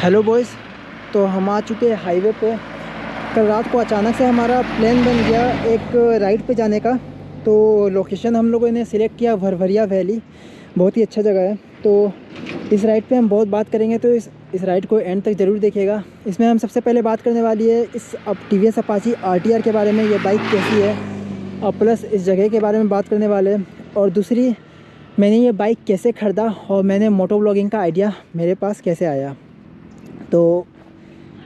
Hello boys. तो हम आ चुके हैं हाईवे पे। कल रात को अचानक से हमारा प्लान बन गया एक राइड पे जाने का। तो लोकेशन हम लोगों ने सिलेक्ट किया भरभरिया वैली। बहुत ही अच्छा जगह है। तो इस राइड पे हम बहुत बात करेंगे, तो इस राइड को एंड तक ज़रूर देखिएगा। इसमें हम सबसे पहले बात करने वाली है इस टीवीएस अपाची आरटीआर के बारे में, ये बाइक कैसी है, और प्लस इस जगह के बारे में बात करने वाले हैं। और दूसरी, मैंने ये बाइक कैसे ख़रीदा और मैंने मोटो ब्लॉगिंग का आइडिया मेरे पास कैसे आया। तो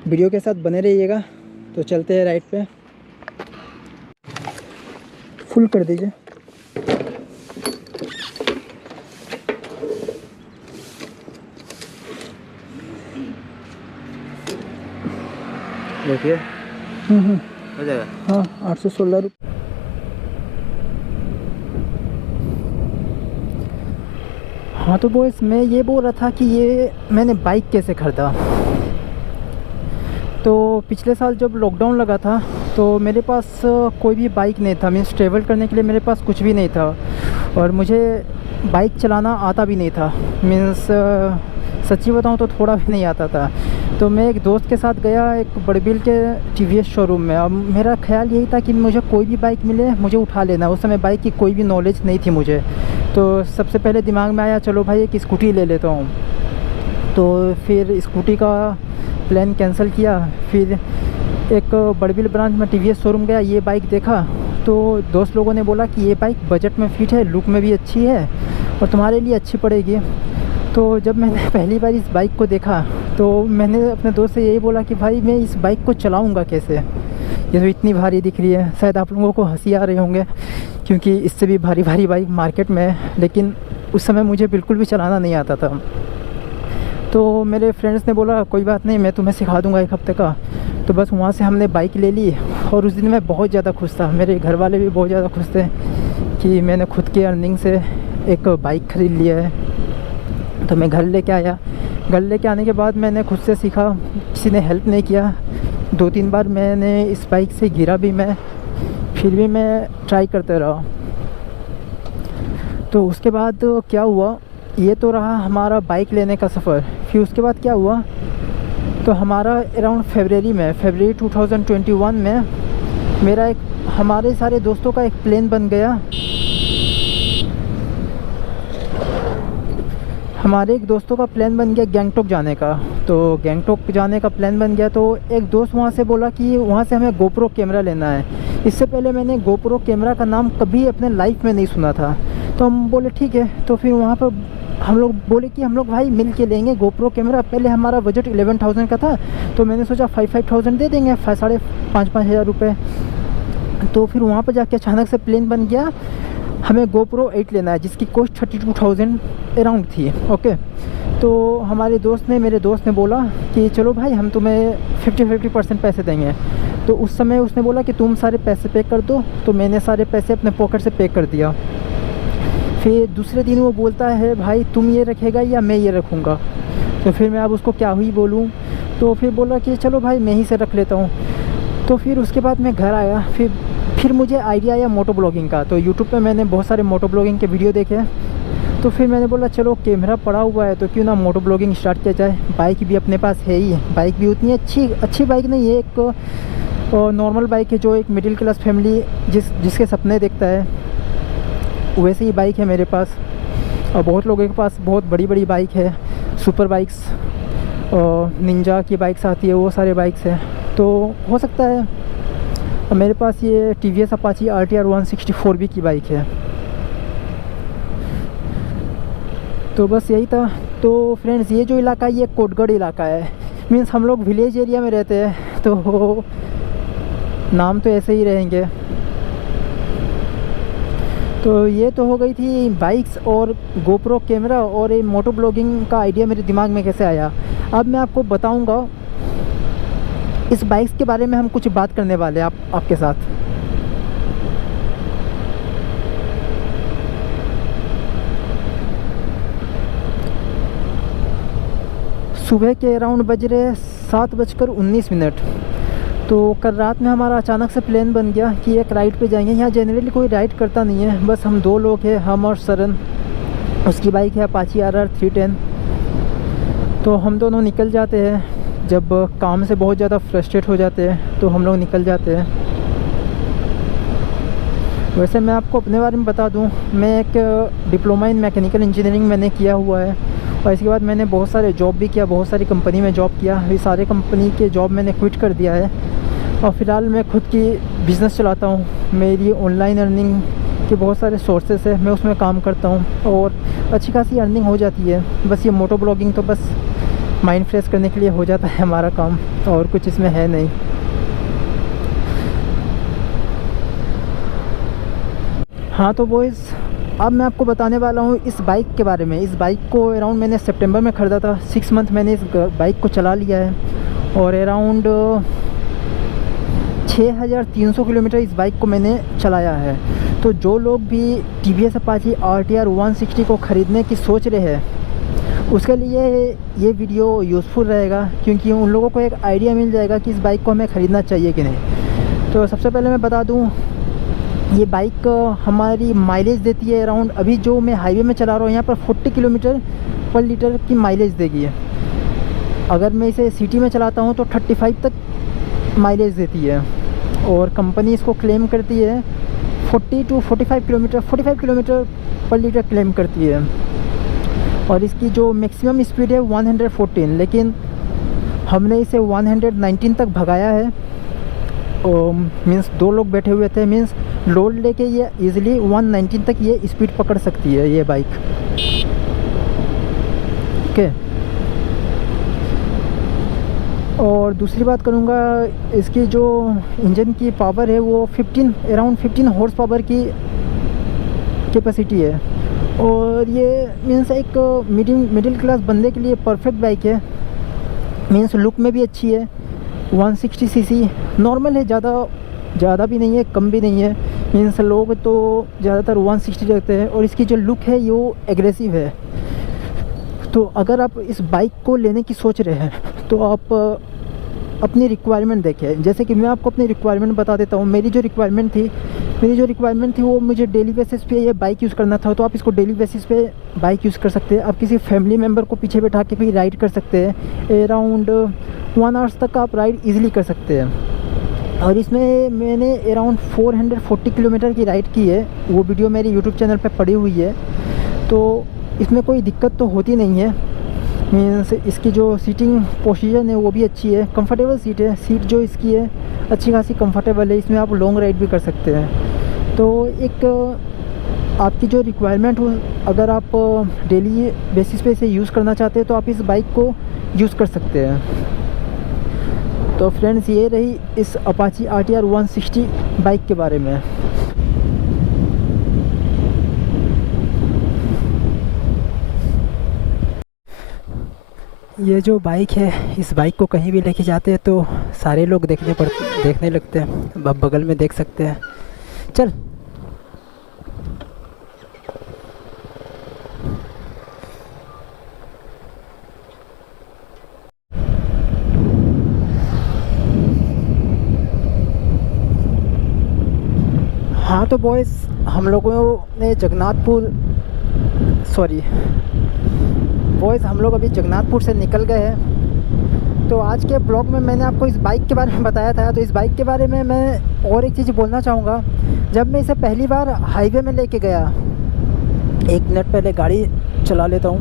वीडियो के साथ बने रहिएगा। तो चलते हैं राइड पे। फुल कर दीजिए। देखिए हो जाएगा। हाँ, 816 रुपये। हाँ तो बॉयस, मैं ये बोल रहा था कि ये मैंने बाइक कैसे ख़रीदा। तो पिछले साल जब लॉकडाउन लगा था तो मेरे पास कोई भी बाइक नहीं था। मीन्स ट्रैवल करने के लिए मेरे पास कुछ भी नहीं था, और मुझे बाइक चलाना आता भी नहीं था। मीन्स सच्ची बताऊं तो थोड़ा भी नहीं आता था। तो मैं एक दोस्त के साथ गया एक बड़बिल के टीवीएस शोरूम में। अब मेरा ख्याल यही था कि मुझे कोई भी बाइक मिले मुझे उठा लेना। उस समय बाइक की कोई भी नॉलेज नहीं थी मुझे। तो सबसे पहले दिमाग में आया चलो भाई एक स्कूटी ले लेता हूँ। तो फिर स्कूटी का प्लान कैंसिल किया। फिर एक बड़बिल ब्रांच में टीवीएस शोरूम गया, ये बाइक देखा। तो दोस्त लोगों ने बोला कि ये बाइक बजट में फिट है, लुक में भी अच्छी है और तुम्हारे लिए अच्छी पड़ेगी। तो जब मैंने पहली बार इस बाइक को देखा तो मैंने अपने दोस्त से यही बोला कि भाई मैं इस बाइक को चलाऊंगा कैसे, ये तो इतनी भारी दिख रही है। शायद आप लोगों को हंसी आ रहे होंगे क्योंकि इससे भी भारी भारी बाइक मार्केट में है, लेकिन उस समय मुझे बिल्कुल भी चलाना नहीं आता था। तो मेरे फ्रेंड्स ने बोला कोई बात नहीं, मैं तुम्हें सिखा दूंगा एक हफ्ते का। तो बस वहाँ से हमने बाइक ले ली और उस दिन मैं बहुत ज़्यादा खुश था। मेरे घर वाले भी बहुत ज़्यादा खुश थे कि मैंने खुद की अर्निंग से एक बाइक ख़रीद लिया है। तो मैं घर लेके आया। घर लेके आने के बाद मैंने खुद से सीखा, किसी ने हेल्प नहीं किया। 2-3 बार मैंने इस बाइक से गिरा भी मैं, फिर भी मैं ट्राई करते रहा। तो उसके बाद क्या हुआ, ये तो रहा हमारा बाइक लेने का सफ़र। फिर उसके बाद क्या हुआ, तो हमारा अराउंड फरवरी 2021 में मेरा एक हमारे सारे दोस्तों का एक प्लान बन गया। हमारे एक दोस्तों का प्लान बन गया गैंगटॉक जाने का। तो गैंगटॉक जाने का प्लान बन गया तो एक दोस्त वहाँ से बोला कि वहाँ से हमें गोप्रो कैमरा लेना है। इससे पहले मैंने गोप्रो कैमरा का नाम कभी अपने लाइफ में नहीं सुना था। तो हम बोले ठीक है। तो फिर वहाँ पर हम लोग बोले कि हम लोग भाई मिल के लेंगे गोप्रो कैमरा। पहले हमारा बजट 11,000 का था, तो मैंने सोचा 5,000 दे देंगे, 5,500 रुपये। तो फिर वहाँ पर जाके अचानक से प्लान बन गया हमें GoPro 8 लेना है, जिसकी कॉस्ट 32,000 अराउंड थी। ओके। तो मेरे दोस्त ने बोला कि चलो भाई हम तुम्हें 50% पैसे देंगे। तो उस समय उसने बोला कि तुम सारे पैसे पे कर दो। तो मैंने सारे पैसे अपने पॉकेट से पे कर दिया। फिर दूसरे दिन वो बोलता है भाई तुम ये रखेगा या मैं ये रखूँगा। तो फिर मैं अब उसको क्या ही बोलूँ। तो फिर बोला कि चलो भाई मैं ही से रख लेता हूँ। तो फिर उसके बाद मैं घर आया। फिर मुझे आइडिया आया मोटो ब्लॉगिंग का। तो यूट्यूब पे मैंने बहुत सारे मोटो ब्लॉगिंग के वीडियो देखे। तो फिर मैंने बोला चलो कैमरा पड़ा हुआ है तो क्यों ना मोटो ब्लॉगिंग स्टार्ट किया जाए। बाइक भी अपने पास है ही, बाइक भी उतनी अच्छी बाइक नहीं है, एक नॉर्मल बाइक है जो एक मिडिल क्लास फैमिली जिसके सपने देखता है, वैसे ही बाइक है मेरे पास। और बहुत लोगों के पास बहुत बड़ी बड़ी बाइक है, सुपर बाइक्स और निंजा की बाइक्स आती है, वो सारे बाइक्स हैं। तो हो सकता है मेरे पास ये टीवीएस अपाची आरटीआर 164 भी की बाइक है। तो बस यही था। तो फ्रेंड्स, ये जो इलाका है ये कोटगढ़ इलाका है। मीन्स हम लोग विलेज एरिया में रहते हैं तो नाम तो ऐसे ही रहेंगे। तो ये तो हो गई थी बाइक्स और गोप्रो कैमरा, और ये मोटो ब्लॉगिंग का आइडिया मेरे दिमाग में कैसे आया। अब मैं आपको बताऊंगा इस बाइक्स के बारे में हम कुछ बात करने वाले हैं आपके साथ। सुबह के अराउंड बज रहे 7:19। तो कल रात में हमारा अचानक से प्लान बन गया कि एक राइड पे जाएंगे। यहाँ जनरली कोई राइड करता नहीं है, बस हम 2 लोग हैं, हम और सरन। उसकी बाइक है अपाची RR 310। तो हम दोनों निकल जाते हैं। जब काम से बहुत ज़्यादा फ्रस्ट्रेट हो जाते हैं तो हम लोग निकल जाते हैं। वैसे मैं आपको अपने बारे में बता दूं, मैं एक डिप्लोमा इन मैकेनिकल इंजीनियरिंग मैंने किया हुआ है, और इसके बाद मैंने बहुत सारे जॉब भी किया, बहुत सारी कंपनी में जॉब किया। ये सारे कंपनी के जॉब मैंने क्विट कर दिया है और फ़िलहाल मैं खुद की बिज़नेस चलाता हूँ। मेरी ऑनलाइन अर्निंग के बहुत सारे सोर्सेस है, मैं उसमें काम करता हूँ और अच्छी खासी अर्निंग हो जाती है। बस ये मोटो ब्लॉगिंग तो बस माइंड फ्रेश करने के लिए हो जाता है हमारा काम, और कुछ इसमें है नहीं। हाँ तो बॉयज़, अब मैं आपको बताने वाला हूँ इस बाइक के बारे में। इस बाइक को अराउंड मैंने सितंबर में ख़रीदा था। 6 मंथ मैंने इस बाइक को चला लिया है और अराउंड 6300 किलोमीटर इस बाइक को मैंने चलाया है। तो जो लोग भी TVS Apache RTR 160 को ख़रीदने की सोच रहे हैं, उसके लिए ये वीडियो यूज़फुल रहेगा, क्योंकि उन लोगों को एक आइडिया मिल जाएगा कि इस बाइक को हमें ख़रीदना चाहिए कि नहीं। तो सबसे पहले मैं बता दूं, ये बाइक हमारी माइलेज देती है अराउंड, अभी जो मैं हाईवे में चला रहा हूँ यहाँ पर 40 किलोमीटर पर लीटर की माइलेज देगी। अगर मैं इसे सिटी में चलाता हूँ तो 35 तक माइलेज देती है, और कंपनी इसको क्लेम करती है 40 to 45 किलोमीटर पर लीटर क्लेम करती है। और इसकी जो मैक्सिमम स्पीड है 114, लेकिन हमने इसे 119 तक भगाया है। मीन्स 2 लोग बैठे हुए थे, मीन्स लोड लेके ये इजीली 119 तक ये स्पीड पकड़ सकती है ये बाइक। ओके, और दूसरी बात करूँगा, इसकी जो इंजन की पावर है वो अराउंड 15 हॉर्स पावर की कैपेसिटी है, और ये मीन्स एक मिडिल क्लास बंदे के लिए परफेक्ट बाइक है। मीन्स लुक में भी अच्छी है। 160 सीसी नॉर्मल है, ज़्यादा भी नहीं है, कम भी नहीं है। मीन्स लोग तो ज़्यादातर 160 रखते हैं, और इसकी जो लुक है वो एग्रेसिव है। तो अगर आप इस बाइक को लेने की सोच रहे हैं तो आप अपनी रिक्वायरमेंट देखें। जैसे कि मैं आपको अपनी रिक्वायरमेंट बता देता हूँ। मेरी जो रिक्वायरमेंट थी वो मुझे डेली बेसिस पे ये बाइक यूज़ करना था, तो आप इसको डेली बेसिस पे बाइक यूज़ कर सकते हैं। आप किसी फैमिली मेम्बर को पीछे बैठा के भी राइड कर सकते हैं। अराउंड 1 आवर्स तक आप राइड ईज़िली कर सकते हैं। और इसमें मैंने अराउंड 440 किलोमीटर की राइड की है, वो वीडियो मेरे यूट्यूब चैनल पे पड़ी हुई है। तो इसमें कोई दिक्कत तो होती नहीं है। मीन्स इसकी जो सीटिंग पोजीशन है वो भी अच्छी है, कंफर्टेबल सीट है। सीट जो इसकी है अच्छी खासी कंफर्टेबल है, इसमें आप लॉन्ग राइड भी कर सकते हैं। तो एक आपकी जो रिक्वायरमेंट हो, अगर आप डेली बेसिस पे इसे यूज़ करना चाहते हैं तो आप इस बाइक को यूज़ कर सकते हैं। तो फ्रेंड्स, ये रही इस अपाची RTR 160 बाइक के बारे में। ये जो बाइक है, इस बाइक को कहीं भी लेके जाते हैं तो सारे लोग देखने लगते हैं। अब बगल में देख सकते हैं। चल, हाँ तो बॉयज़, हम लोगों ने हम लोग अभी जगन्नाथपुर से निकल गए हैं। तो आज के ब्लॉग में मैंने आपको इस बाइक के बारे में बताया था। तो इस बाइक के बारे में मैं और एक चीज़ बोलना चाहूँगा। जब मैं इसे पहली बार हाईवे में लेके गया, 1 मिनट पहले गाड़ी चला लेता हूँ।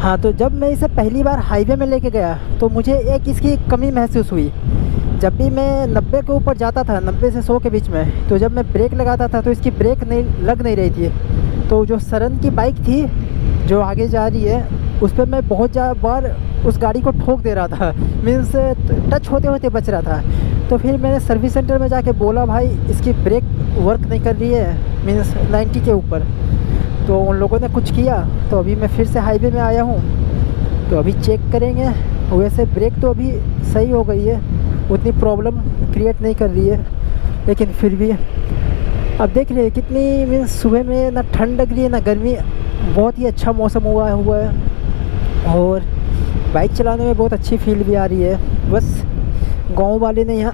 हाँ, तो जब मैं इसे पहली बार हाईवे में लेके गया तो मुझे एक इसकी कमी महसूस हुई। जब भी मैं 90 के ऊपर जाता था, 90 से 100 के बीच में, तो जब मैं ब्रेक लगाता था तो इसकी ब्रेक लग नहीं रही थी। तो जो सरन की बाइक थी जो आगे जा रही है, उस पर मैं बहुत बार उस गाड़ी को ठोक दे रहा था। मीन्स टच होते होते बच रहा था। तो फिर मैंने सर्विस सेंटर में जाके बोला, भाई इसकी ब्रेक वर्क नहीं कर रही है, मीन्स 90 के ऊपर। तो उन लोगों ने कुछ किया, तो अभी मैं फिर से हाईवे में आया हूँ, तो अभी चेक करेंगे। वैसे ब्रेक तो अभी सही हो गई है, उतनी प्रॉब्लम क्रिएट नहीं कर रही है, लेकिन फिर भी अब देख रहे हैं कितनी मीन्स सुबह में ना ठंड लग रही है ना गर्मी, बहुत ही अच्छा मौसम हुआ है और बाइक चलाने में बहुत अच्छी फील भी आ रही है। बस गांव वाले ने यहाँ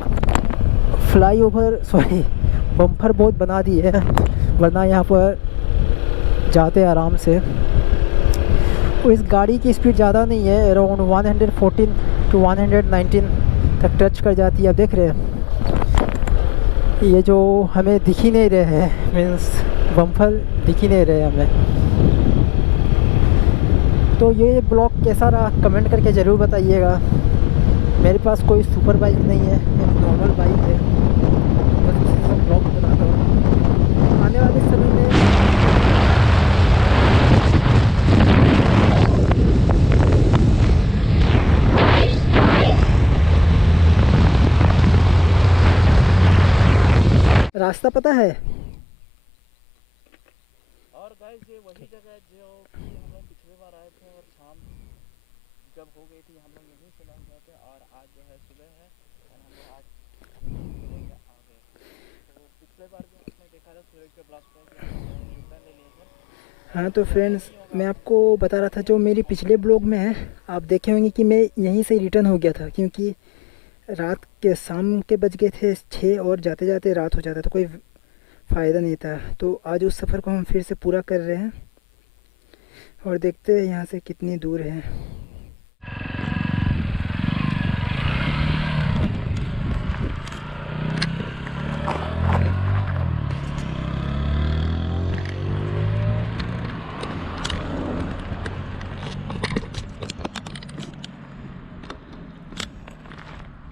बम्पर बहुत बना दी है, वरना यहाँ पर जाते आराम से। वो इस गाड़ी की स्पीड ज़्यादा नहीं है, अराउंड 114 टू 119 तक टच कर जाती है। अब देख रहे हैं ये जो हमें दिख ही नहीं रहे हैं, मीन्स बम्पर दिख ही नहीं रहे हमें। तो ये ब्लॉग कैसा रहा कमेंट करके ज़रूर बताइएगा। मेरे पास कोई सुपर बाइक नहीं है, एक नॉर्मल बाइक है, बस उसी से ब्लॉग बनाता हूँ। आने वाले समय में रास्ता पता है? और गाइस ये वही जगह है जो कि हम लोग पिछले बार आए थे और शाम जब हो गई थी हम लोग यहीं से लौट गए थे, और आज जो है सुबह है और हम लोग आज यहीं से आ गए। तो पिछले बार जो आपने देखा था सूरज के ब्लास्ट में रिटर्न ले लिए थे। हाँ तो फ्रेंड्स, मैं आपको बता रहा था जो मेरी पिछले ब्लॉग में है, आप देखे होंगे कि मैं यहीं से रिटर्न हो गया था, क्योंकि रात के शाम के बज गए थे 6 और जाते जाते रात हो जाता तो कोई फ़ायदा नहीं था। तो आज उस सफ़र को हम फिर से पूरा कर रहे हैं और देखते हैं यहाँ से कितनी दूर है।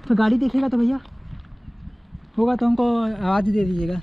तो गाड़ी देखेगा तो भैया होगा तो हमको आवाज़ दे दीजिएगा।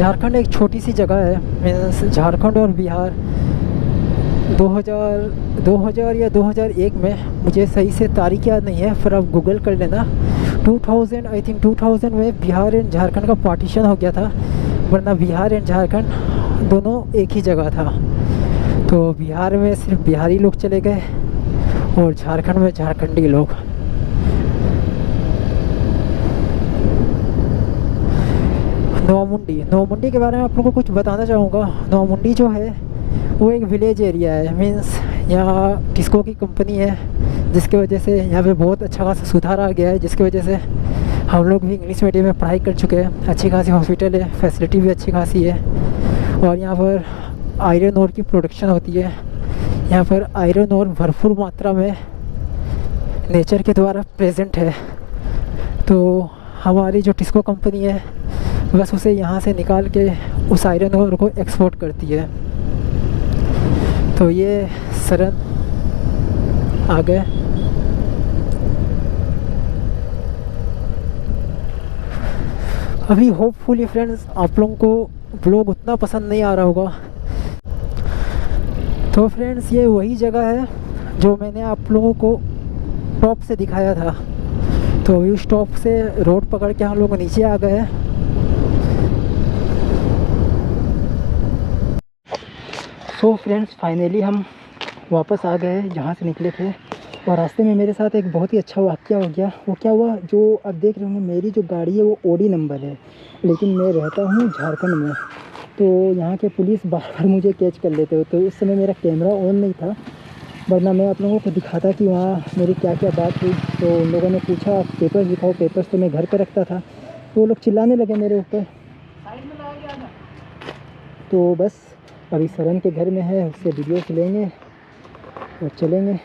झारखंड एक छोटी सी जगह है, मीन्स झारखंड और बिहार 2000 या 2001 में, मुझे सही से तारीख याद नहीं है, फिर आप गूगल कर लेना। 2000 आई थिंक 2000 में बिहार एंड झारखंड का पार्टीशन हो गया था, वरना बिहार एंड झारखंड दोनों एक ही जगह था। तो बिहार में सिर्फ बिहारी लोग चले गए और झारखंड में झारखंडी लोग। नौमुंडी के बारे में आप लोगों को कुछ बताना चाहूँगा। नौमुंडी जो है वो एक विलेज एरिया है, मीन्स यहाँ टिस्को की कंपनी है, जिसके वजह से यहाँ पे बहुत अच्छा खासा सुधार आ गया है, जिसकी वजह से हम लोग भी इंग्लिश मीडियम में पढ़ाई कर चुके हैं। अच्छी खासी हॉस्पिटल है, फैसिलिटी भी अच्छी खासी है, और यहाँ पर आयरन ओर की प्रोडक्शन होती है। यहाँ पर आयरन ओर भरपूर मात्रा में नेचर के द्वारा प्रेजेंट है। तो हमारी जो टिस्को कंपनी है बस उसे यहाँ से निकाल के उस आयरन ओर को एक्सपोर्ट करती है। तो ये सरन आ गए। अभी होपफुली फ्रेंड्स आप लोगों को ब्लॉग उतना पसंद नहीं आ रहा होगा। तो फ्रेंड्स ये वही जगह है जो मैंने आप लोगों को टॉप से दिखाया था। तो अभी उस टॉप से रोड पकड़ के हम लोग नीचे आ गए हैं। सो फ्रेंड्स फाइनली हम वापस आ गए जहाँ से निकले थे। और रास्ते में मेरे साथ एक बहुत ही अच्छा वाक़या हो गया। वो क्या हुआ, जो आप देख रहे होंगे मेरी जो गाड़ी है वो ओडी नंबर है, लेकिन मैं रहता हूँ झारखंड में। तो यहाँ के पुलिस बार बार मुझे कैच कर लेते हो। तो उस समय मेरा कैमरा ऑन नहीं था, वरना मैं आप लोगों को दिखाता कि वहाँ मेरी क्या क्या बात हुई। तो उन लोगों ने पूछा पेपर्स दिखाओ, पेपर्स तो मैं घर पे रखता था। तो वो लोग चिल्लाने लगे मेरे ऊपर। तो बस अभी सरन के घर में है, उससे वीडियोस लेंगे और चलेंगे।